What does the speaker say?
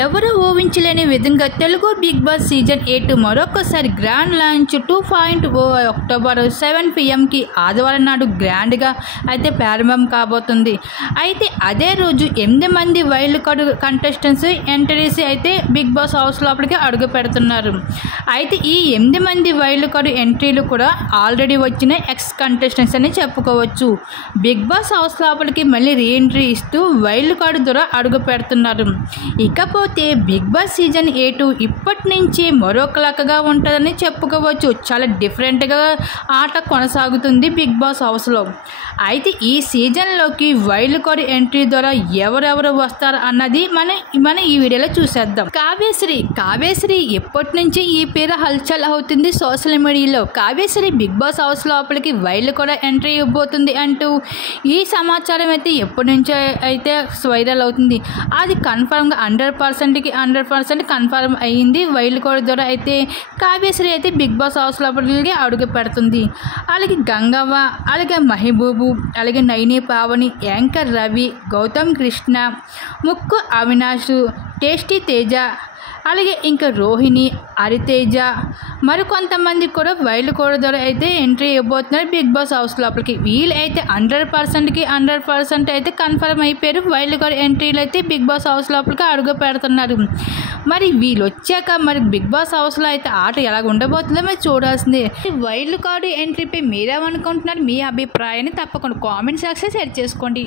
ఎవరు ఊహించలేని విధంగా తెలుగు బిగ్ బాస్ సీజన్ 8 మరొకసారి గ్రాండ్ లాంచ్ 2.0 అక్టోబర్ 7 PMకి ఆదివారం నాడు గ్రాండ్గా అయితే ప్రారంభం కాబోతుంది. అయితే అదే రోజు 8 మంది వైల్డ్ కార్డు కంటెస్టెంట్స్ ఎంట్రీస్ అయితే బిగ్ బాస్ హౌస్ లోపలికి అడుగు పెడుతున్నారు. అయితే ఈ 8 మంది వైల్డ్ కార్డు ఎంట్రీలు కూడా ఆల్రెడీ వచ్చిన ఎక్స్ కంటెస్టెంట్స్ అని చెప్పుకోవచ్చు. బిగ్ బాస్ హౌస్ లోపలికి మళ్ళీ రీఎంట్రీ ఇస్తూ వైల్డ్ కార్డు ద్వారా అడుగు పెడుతున్నారు. ఇకపోతే బిగ్ బాస్ సీజన్ 8 ఇప్పటి నుంచి మరొకలాగా ఉంటుందని చెప్పుకోవచ్చు. చాలా డిఫరెంట్గా ఆట కొనసాగుతుంది బిగ్ బాస్ హౌస్లో. అయితే ఈ సీజన్లోకి వైల్డ్ కార్డ్ ఎంట్రీ ద్వారా ఎవరెవరు వస్తారు అన్నది మన ఈ వీడియోలో చూసేద్దాం. కావ్యశ్రీ ఎప్పటి నుంచి ఈ పేరు హల్చల్ అవుతుంది సోషల్ మీడియాలో. కావ్యశ్రీ బిగ్ బాస్ హౌస్ లోపలికి వైల్డ్ కార్డ్ ఎంట్రీ ఇవ్వబోతుంది అంటూ ఈ సమాచారం అయితే ఎప్పటి నుంచో అయితే వైరల్ అవుతుంది. అది కన్ఫర్మ్గా 100% కన్ఫర్మ్ అయ్యింది. వైల్డ్ కార్డ్ ద్వారా అయితే కావ్యశ్రీ అయితే బిగ్ బాస్ హౌస్ లోపలికి అడుగు పెడుతుంది. అలాగే గంగవ్వ, అలాగే మహబూబు, అలాగే నైని పావని, యాంకర్ రవి, గౌతమ్ కృష్ణ, ముక్కు అవినాష్, టేస్టీ తేజ, అలాగే ఇంకా రోహిణి, హరితేజ, మరికొంతమంది కూడా వైల్డ్ కార్డ్ ద్వారా అయితే ఎంట్రీ ఇవ్వబోతున్నారు బిగ్ బాస్ హౌస్ లోపలికి. వీళ్ళు అయితే 100% అయితే కన్ఫర్మ్ అయిపోయారు. వైల్డ్ కార్డ్ ఎంట్రీలు అయితే బిగ్ బాస్ హౌస్ లోపలికి అడుగు పెడుతున్నారు. మరి వీళ్ళు వచ్చాక మరి బిగ్ బాస్ హౌస్లో అయితే ఆట ఎలా ఉండబోతుందో మీరు చూడాల్సిందే. వైల్డ్ కార్డ్ ఎంట్రీపై మీరేమనుకుంటున్నారు? మీ అభిప్రాయాన్ని తప్పకుండా కామెంట్ సెక్షన్ షేర్ చేసుకోండి.